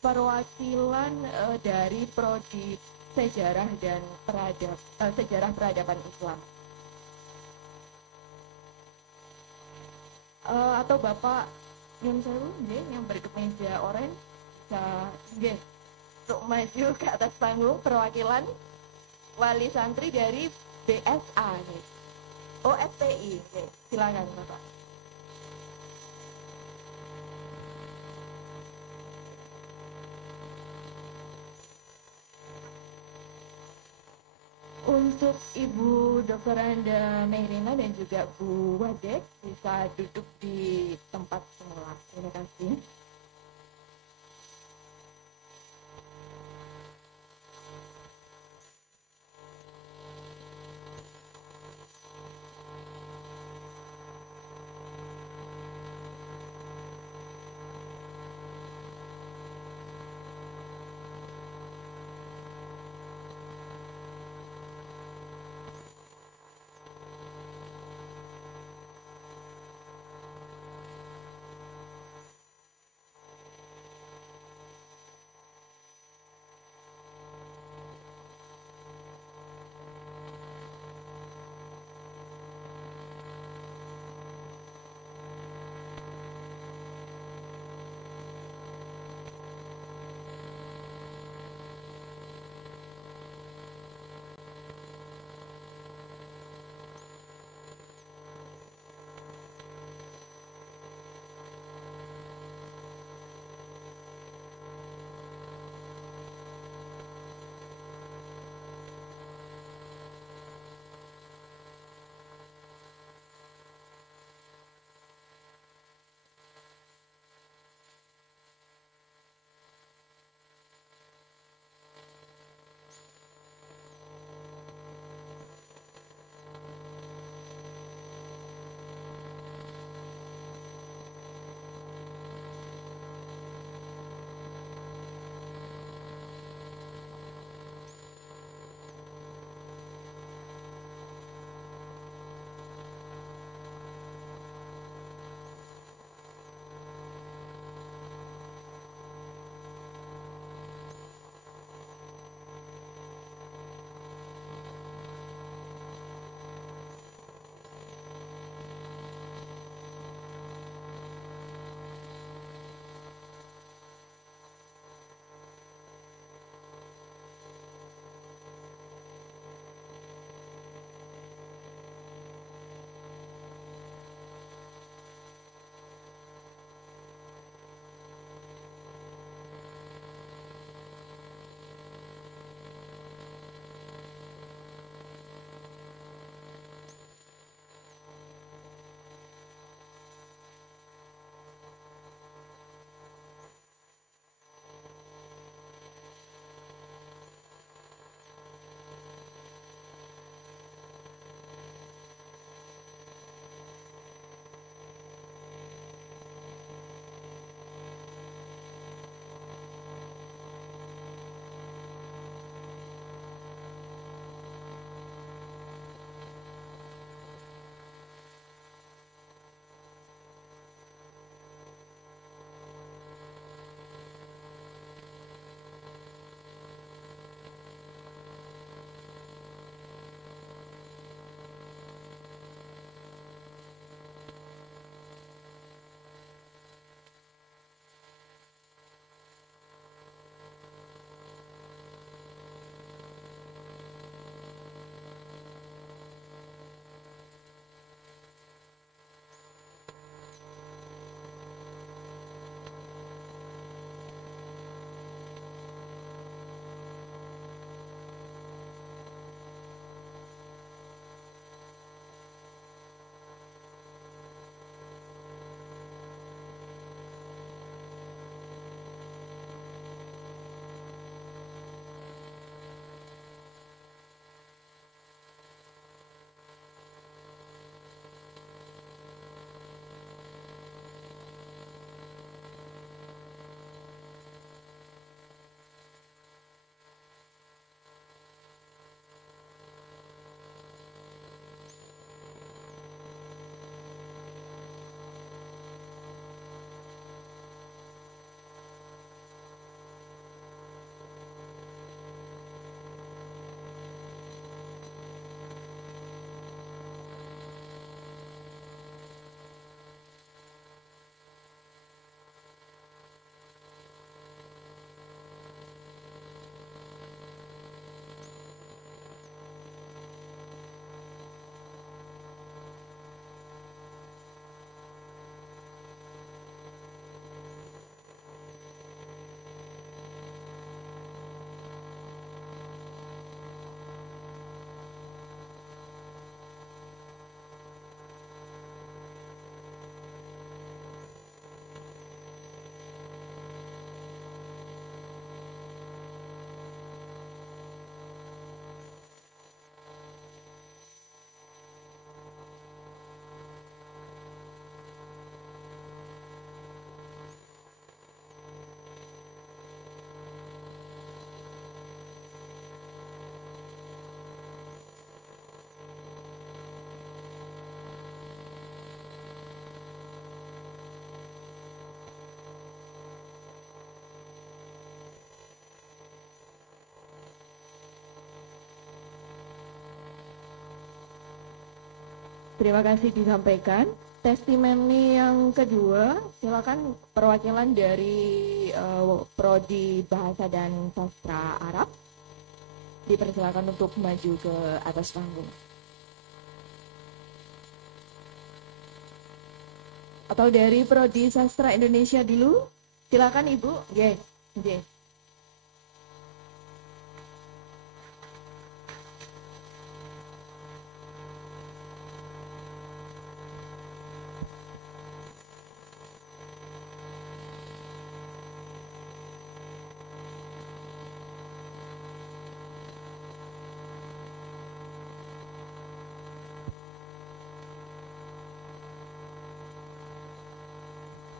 perwakilan dari prodi sejarah dan sejarah peradaban Islam. Atau Bapak Yun Sewu yang berkemeja oranye bisa untuk maju ke atas panggung perwakilan wali santri dari BSA nih. OFPI. Silakan Bapak. Untuk Ibu Dr. Anda Mehrina dan juga Bu Wadek bisa duduk di tempat semula. Terima kasih. Terima kasih disampaikan. Testimoni yang kedua, silakan perwakilan dari Prodi Bahasa dan Sastra Arab. Dipersilakan untuk maju ke atas panggung. Atau dari Prodi Sastra Indonesia dulu, silakan Ibu. Yes.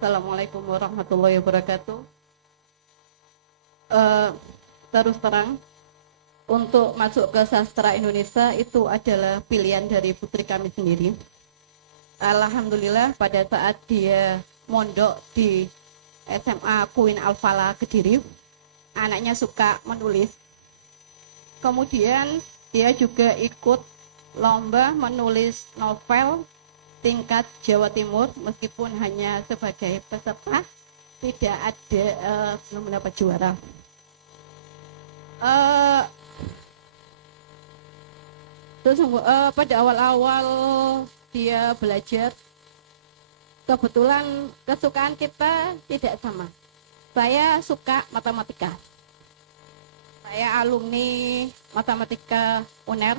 Assalamualaikum warahmatullahi wabarakatuh. Terus terang, untuk masuk ke sastra Indonesia itu adalah pilihan dari putri kami sendiri. Alhamdulillah pada saat dia mondok di SMA Queen Al-Fala Kediri, anaknya suka menulis. Kemudian dia juga ikut lomba menulis novel tingkat Jawa Timur, meskipun hanya sebagai peserta, tidak ada, belum mendapat juara. Terus pada awal-awal dia belajar, kebetulan kesukaan kita tidak sama. Saya suka matematika. Saya alumni matematika UNER,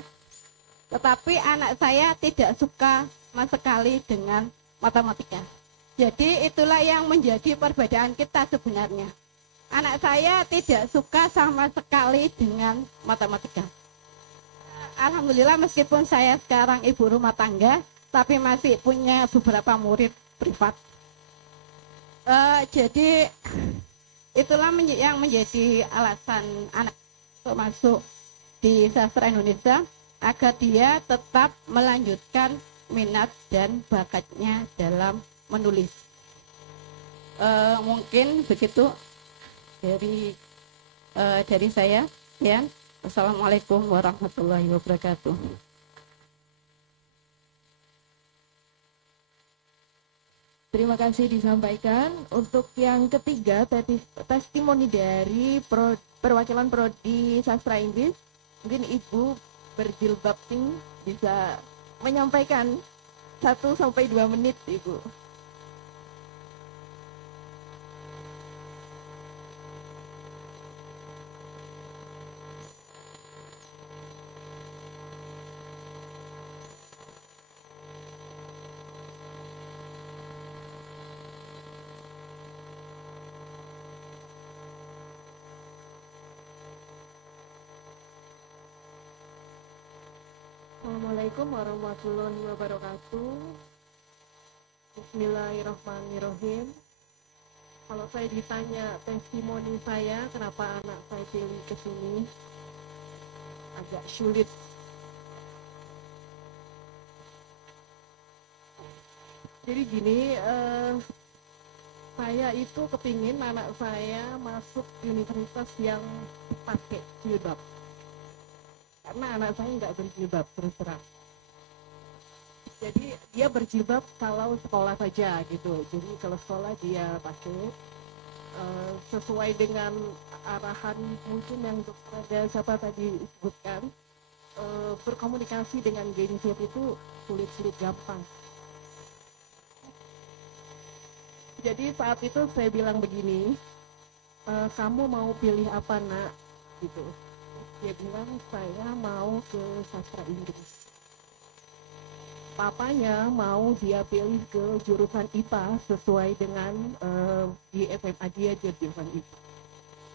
tetapi anak saya tidak suka sama sekali dengan matematika. Jadi itulah yang menjadi perbedaan kita sebenarnya. Anak saya tidak suka sama sekali dengan matematika. Alhamdulillah meskipun saya sekarang ibu rumah tangga, tapi masih punya beberapa murid privat. Jadi itulah yang menjadi alasan anak untuk masuk di sastra Indonesia, agar dia tetap melanjutkan minat dan bakatnya dalam menulis. Mungkin begitu dari saya, ya. Assalamualaikum warahmatullahi wabarakatuh. Terima kasih disampaikan. Untuk yang ketiga, testimoni dari perwakilan Prodi Sastra Inggris, mungkin Ibu berjilbab pink bisa menyampaikan 1-2 menit, Ibu. Assalamualaikum warahmatullahi wabarakatuh. Bismillahirrahmanirrahim. Kalau saya ditanya testimoni saya, kenapa anak saya pilih ke sini, agak sulit. Jadi gini, saya itu kepingin anak saya masuk universitas yang pakai jilbab. Karena anak saya nggak berjilbab, terus terang. Jadi dia berjilbab kalau sekolah saja gitu. Jadi kalau sekolah dia pakai sesuai dengan arahan mungkin yang Dr. siapa tadi sebutkan, berkomunikasi dengan Gen Z itu sulit-sulit gampang. Jadi saat itu saya bilang begini, kamu mau pilih apa nak? Gitu. Dia bilang saya mau ke sastra Inggris. Papanya mau dia pilih ke jurusan IPA sesuai dengan di SMA dia jurusan IPA.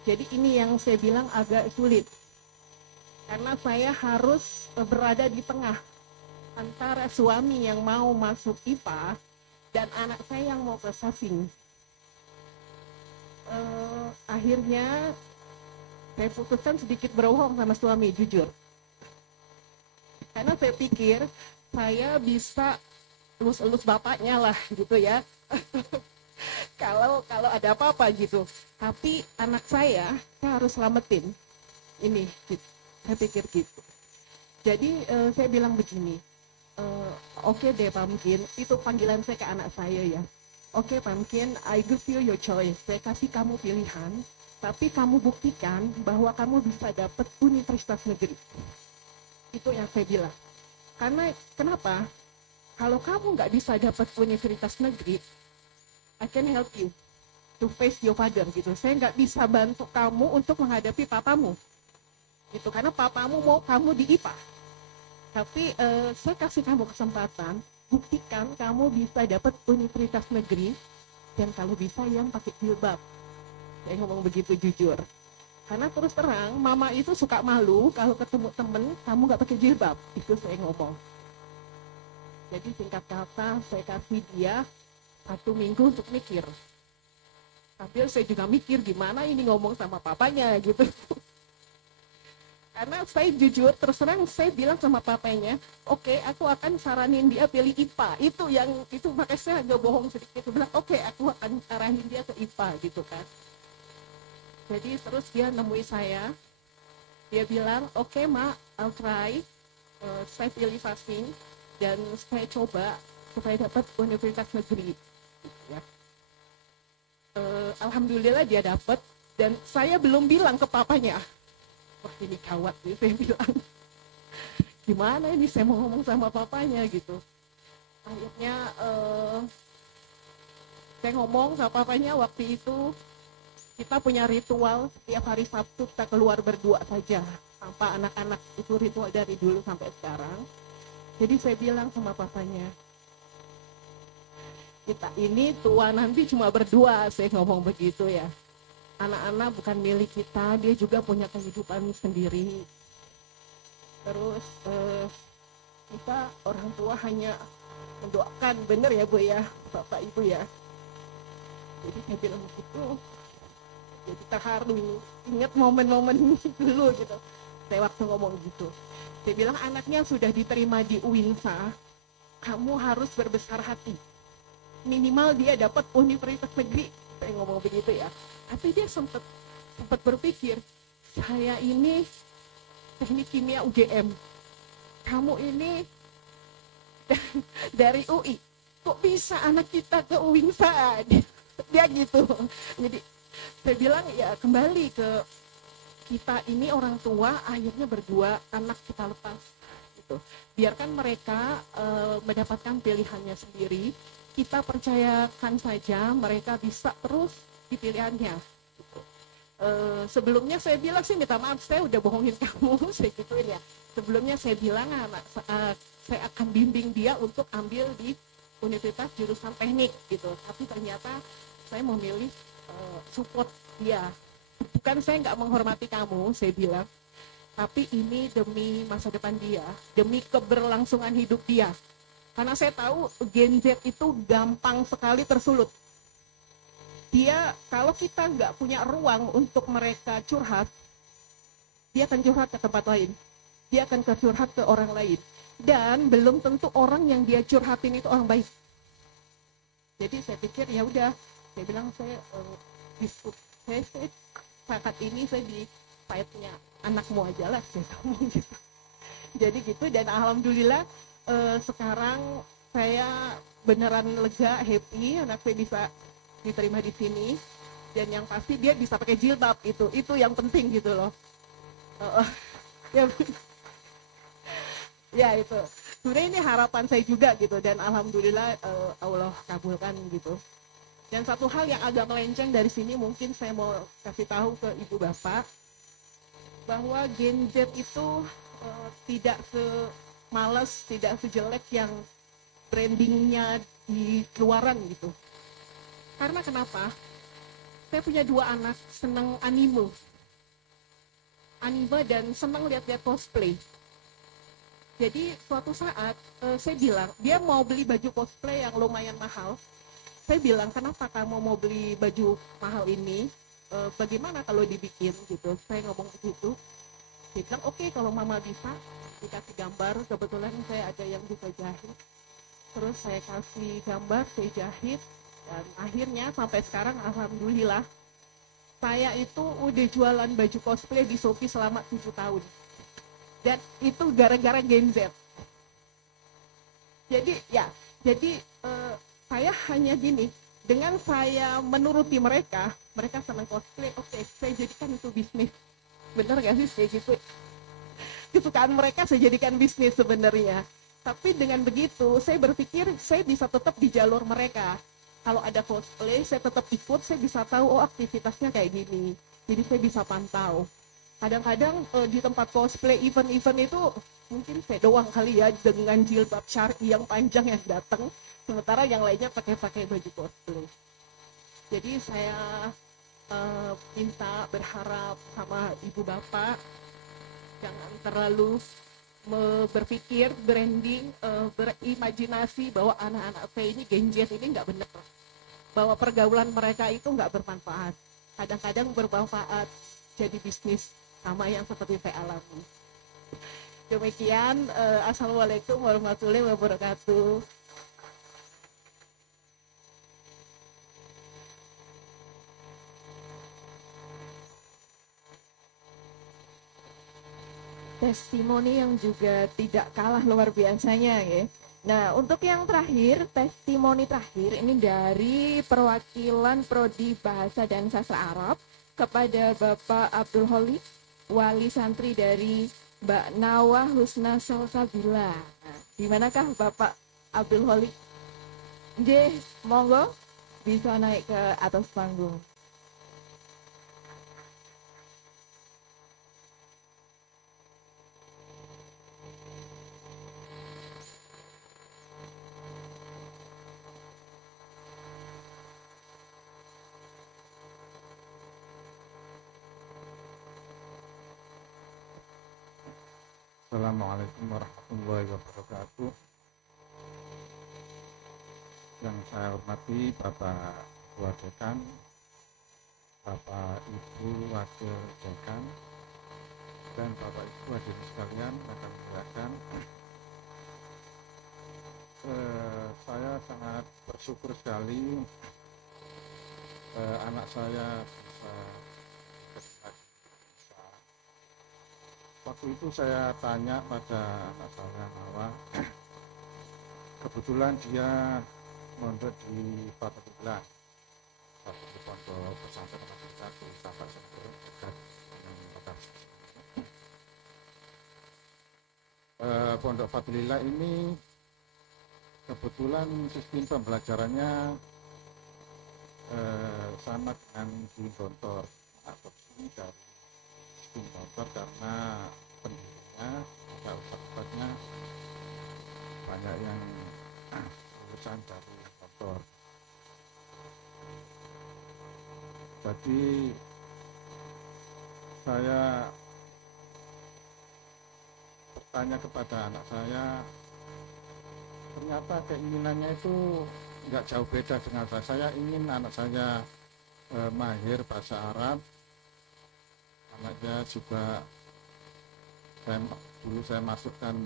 Jadi ini yang saya bilang agak sulit. Karena saya harus berada di tengah antara suami yang mau masuk IPA dan anak saya yang mau ke Sasing. Akhirnya saya putuskan sedikit berbohong sama suami, jujur. Karena saya pikir saya bisa elus-elus bapaknya lah gitu ya. kalau ada apa-apa gitu. Tapi anak saya harus selamatin. Ini gitu. Saya pikir gitu. Jadi saya bilang begini, Oke deh Pumpkin, itu panggilan saya ke anak saya ya. Oke Pumpkin, I give you your choice. Saya kasih kamu pilihan, tapi kamu buktikan bahwa kamu bisa dapat universitas negeri. Itu yang saya bilang. Karena kenapa? Kalau kamu nggak bisa dapat universitas negeri, I can help you to face your father gitu. Saya nggak bisa bantu kamu untuk menghadapi papamu, gitu. Karena papamu mau kamu di IPA. Tapi saya kasih kamu kesempatan, buktikan kamu bisa dapat universitas negeri dan kalau bisa yang pakai jilbab. Saya ngomong begitu jujur. Karena terus terang, mama itu suka malu kalau ketemu temen kamu nggak pakai jilbab. Itu saya ngomong. Jadi singkat kata, saya kasih dia 1 minggu untuk mikir. Sambil saya juga mikir gimana ini ngomong sama papanya gitu. Karena saya jujur, terus terang saya bilang sama papanya, oke, aku akan saranin dia pilih IPA. Itu makanya saya agak bohong sedikit. Saya bilang, oke, aku akan arahin dia ke IPA gitu kan. Jadi terus dia nemui saya. Dia bilang, oke, Ma, I'll try. Saya pilih fasting. Dan saya coba supaya dapat universitas negeri. Ya. Alhamdulillah dia dapat dan saya belum bilang ke papanya. Wah ini gawat nih, saya bilang. Gimana ini saya mau ngomong sama papanya gitu. Akhirnya saya ngomong sama papanya waktu itu kita punya ritual setiap hari Sabtu kita keluar berdua saja tanpa anak-anak. Itu ritual dari dulu sampai sekarang. Jadi saya bilang sama papanya, kita ini tua nanti cuma berdua, saya ngomong begitu ya. Anak-anak bukan milik kita, dia juga punya kehidupan sendiri. Terus kita orang tua hanya mendoakan, bener ya Bu ya, Bapak Ibu ya. Jadi saya bilang begitu, jadi terharu, ingat momen-momen dulu gitu. Saya waktu ngomong gitu. Saya bilang anaknya sudah diterima di UINSA, kamu harus berbesar hati. Minimal dia dapat universitas negeri. Saya ngomong begitu ya. Tapi dia sempat berpikir, saya ini teknik kimia UGM. Kamu ini dari UI. Kok bisa anak kita ke UINSA? Dia gitu. Jadi saya bilang ya kembali ke kita ini orang tua akhirnya berdua anak kita lepas gitu. Biarkan mereka mendapatkan pilihannya sendiri, kita percayakan saja mereka bisa terus di pilihannya gitu. Sebelumnya saya bilang sih minta maaf saya udah bohongin kamu saya gituin ya. Sebelumnya saya bilang saya akan bimbing dia untuk ambil di universitas jurusan teknik gitu, tapi ternyata saya memilih support dia. Bukan saya nggak menghormati kamu, saya bilang, tapi ini demi masa depan dia, demi keberlangsungan hidup dia. Karena saya tahu Gen Z itu gampang sekali tersulut. Dia, kalau kita nggak punya ruang untuk mereka curhat, dia akan curhat ke tempat lain. Dia akan curhat ke orang lain. Dan belum tentu orang yang dia curhatin itu orang baik. Jadi saya pikir ya udah, saya bilang saya saat ini saya di side-nya anakmu aja lah saya ngomong gitu. Jadi gitu dan alhamdulillah sekarang saya beneran lega, happy anak saya bisa diterima di sini dan yang pasti dia bisa pakai jilbab itu yang penting gitu loh. Ya itu. Sebenarnya ini harapan saya juga gitu dan alhamdulillah Allah kabulkan gitu. Dan satu hal yang agak melenceng dari sini mungkin saya mau kasih tahu ke ibu bapak bahwa Gen Z itu tidak semalas, tidak sejelek yang brandingnya di luaran gitu. Karena kenapa? Saya punya 2 anak senang anime dan senang lihat-lihat cosplay. Jadi suatu saat saya bilang dia mau beli baju cosplay yang lumayan mahal. Saya bilang, kenapa kamu mau beli baju mahal ini? Bagaimana kalau dibikin gitu? Saya ngomong begitu. Dia bilang, oke, kalau mama bisa, dikasih gambar. Kebetulan saya ada yang bisa jahit. Terus saya kasih gambar, saya jahit. Dan akhirnya sampai sekarang, alhamdulillah, saya itu udah jualan baju cosplay di Shopee selama 7 tahun. Dan itu gara-gara Gen Z. Jadi saya hanya gini, dengan saya menuruti mereka senang cosplay, oke, saya jadikan itu bisnis. Bener gak sih kayak gitu? Kesukaan mereka saya jadikan bisnis sebenarnya. Tapi dengan begitu saya berpikir saya bisa tetap di jalur mereka. Kalau ada cosplay saya tetap ikut, saya bisa tahu oh aktivitasnya kayak gini. Jadi saya bisa pantau. Kadang-kadang di tempat cosplay event-event itu mungkin saya doang kali ya dengan jilbab syar'i yang panjang yang datang, sementara yang lainnya pakai baju cosplay. Jadi saya minta berharap sama ibu bapak jangan terlalu berpikir branding, berimajinasi bahwa anak-anak saya ini Gen Z ini nggak benar, bahwa pergaulan mereka itu nggak bermanfaat. Kadang-kadang bermanfaat jadi bisnis sama yang seperti saya alami. Demikian, assalamualaikum warahmatullahi wabarakatuh. Testimoni yang juga tidak kalah luar biasanya ya. Nah, untuk yang terakhir, testimoni terakhir ini dari perwakilan Prodi Bahasa dan Sastra Arab kepada Bapak Abdul Holik, wali santri dari Mbak Nawah Husna Salsabila. Nah, di manakah Bapak Abdul Holik? Monggo bisa naik ke atas panggung. Assalamualaikum warahmatullahi wabarakatuh. Yang saya hormati Bapak Ketua Dekan, Bapak Ibu Wakil Dekan, dan Bapak Ibu hadirin sekalian, rekan rekan. Saya sangat bersyukur sekali anak saya bisa. Waktu itu saya tanya pada anak saya bahwa kebetulan dia mondok di Fatulillah, satu di pondok pesantren kita di Tapak Sempur dekat dengan Bekasi. Pondok Fatulillah ini kebetulan sistem pembelajarannya sama dengan di Gontor, atau dari Gontor karena pendirinya atau ustadz-ustadznya banyak yang lulusan dari Gontor. Jadi saya bertanya kepada anak saya, ternyata keinginannya itu nggak jauh beda dengan saya. Saya ingin anak saya mahir bahasa Arab. Anaknya juga dulu saya masukkan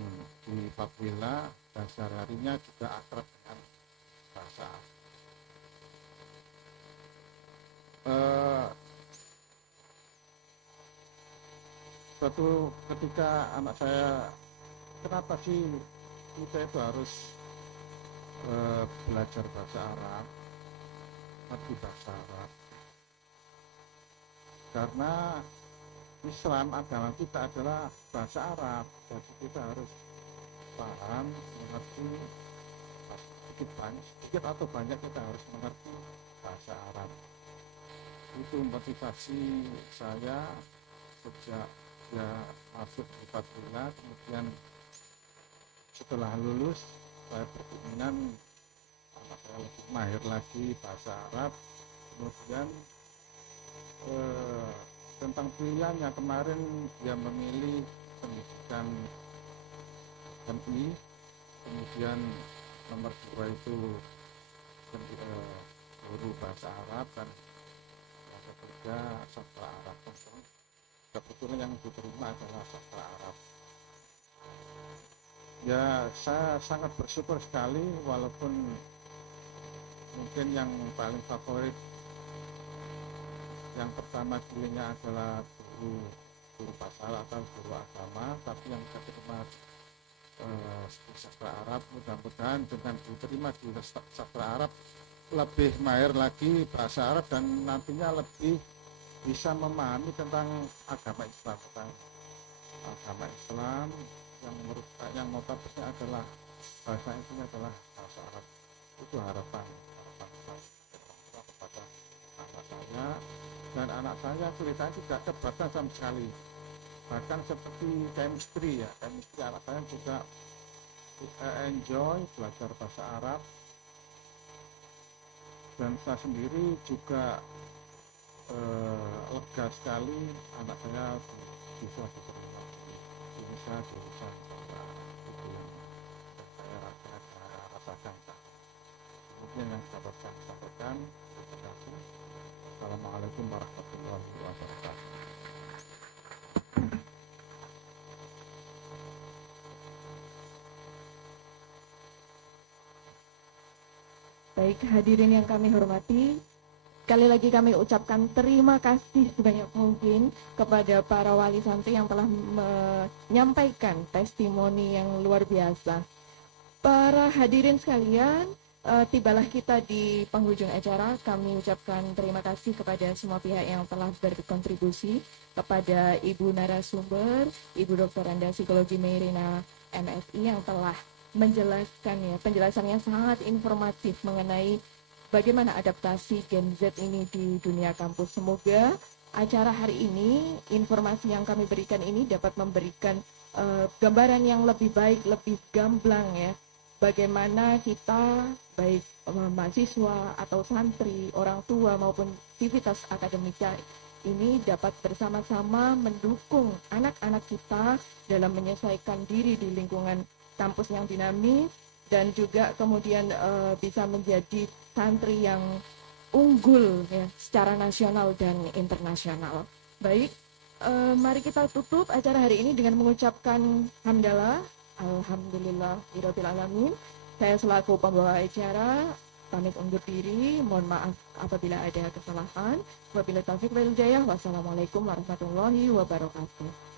di Papua dan sehari-harinya juga akrab dengan bahasa Arab. Suatu ketika anak saya, kenapa sih kita itu harus belajar bahasa Arab, ngerti bahasa Arab? Karena Islam agama kita adalah bahasa Arab, jadi kita harus paham, mengerti, sedikit atau banyak kita harus mengerti bahasa Arab. Itu motivasi saya sejak dia masuk di Fatulillah. Kemudian setelah lulus saya berkeinginan anak saya lebih mahir lagi bahasa Arab. Kemudian tentang pilihannya, kemarin dia memilih pendidikan MI, kemudian nomor 2 itu guru bahasa Arab, dan yang ketiga sastra Arab. Kebetulan yang diterima adalah sastra Arab. Ya, saya sangat bersyukur sekali, walaupun mungkin yang paling favorit yang pertama pilihnya adalah guru bahasa atau guru agama, tapi yang kedua studi sastra Arab. Mudah-mudahan dengan diterima di sastra Arab lebih mahir lagi bahasa Arab dan nantinya lebih bisa memahami tentang agama Islam yang menurut yang notabene adalah bahasa Islamnya adalah bahasa Arab. Itu harapan saya kepada anak saya, dan anak saya ceritanya tidak keberatan sama sekali. Bahkan seperti chemistry anak saya juga enjoy belajar bahasa Arab, dan saya sendiri juga lega sekali anak saya bisa diterima bisa jurusan itu yang saya rasakan. Kemudian yang dapat saya sampaikan, terima kasih. Assalamualaikum warahmatullahi wabarakatuh. Baik, hadirin yang kami hormati, sekali lagi kami ucapkan terima kasih sebanyak mungkin kepada para wali santri yang telah menyampaikan testimoni yang luar biasa. Para hadirin sekalian, tibalah kita di penghujung acara. Kami ucapkan terima kasih kepada semua pihak yang telah berkontribusi, kepada Ibu narasumber, Ibu Dr. Anda Psikologi Meirina MSI yang telah menjelaskan penjelasannya sangat informatif mengenai bagaimana adaptasi Gen Z ini di dunia kampus. Semoga acara hari ini, informasi yang kami berikan ini dapat memberikan gambaran yang lebih baik, lebih gamblang ya, bagaimana kita baik mahasiswa atau santri, orang tua maupun aktivitas akademika ini dapat bersama-sama mendukung anak-anak kita dalam menyesuaikan diri di lingkungan kampus yang dinamis, dan juga kemudian bisa menjadi santri yang unggul ya, secara nasional dan internasional. Baik, mari kita tutup acara hari ini dengan mengucapkan hamdalah, alhamdulillahirabbil alamin. Saya selaku pembawa acara pamit undur diri, mohon maaf apabila ada kesalahan. Wabillahi taufiq wal hidayah. Wassalamualaikum warahmatullahi wabarakatuh.